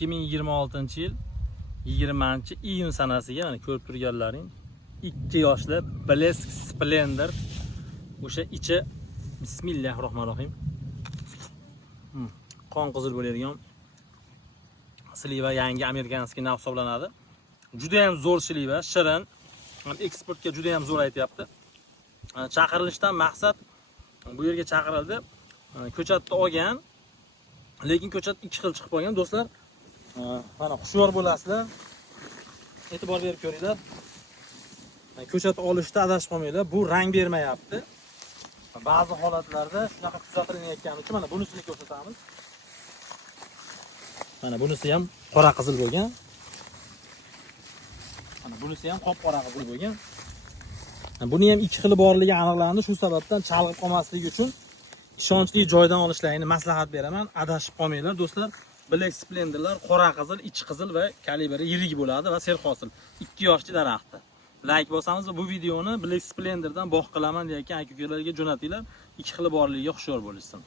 2026-yil 20-iyun sanasiga mana ko'rib turganlaring 2 yoshli Blesk Splendor o'sha ichi bismillahirrohmanirrohim qon qizil bo'ladigan sliva yangi amerikanskiy nav hisoblanadi. Juda ham zo'r sliva, shirin, eksportga juda ham zo'r aytayapti. Chaqirilishdan maqsad bu yerga chaqirildi. Ko'chatni olgan, lekin ko'chat 2 xil chiqib qolgan do'stlar. Mana xushyor bo'lasizlar. E'tibor berib ko'ringlar. Ko'chat olishda adashib qolmanglar. Bu rang bermayapti. Ba'zi holatlarda shunaqa kuzatilayotgani uchun mana bunisini ko'rsatamiz. Mana bunisi ham qora qizil bo'lgan. Mana bunisi ham qop-qora qizil bo'lgan. Buni ham 2 xili borligi aniqlandi. Shu sababdan chalg'ib qolmasligi uchun ishonchli joydan olishlarini maslahat beraman. Adashib qolmanglar do'stlar. Blesk Splendorlar qora qizil, ichi qizil va kalibri yirik bo'ladi va serhosil. 2 yoshli daraxtda. Like bosamiz va bu videoni Blesk Splendordan bog' qilaman deyotgan aka-ukalarga jo'natinglar. 2 xili borligiga xushyor bo'lishsin.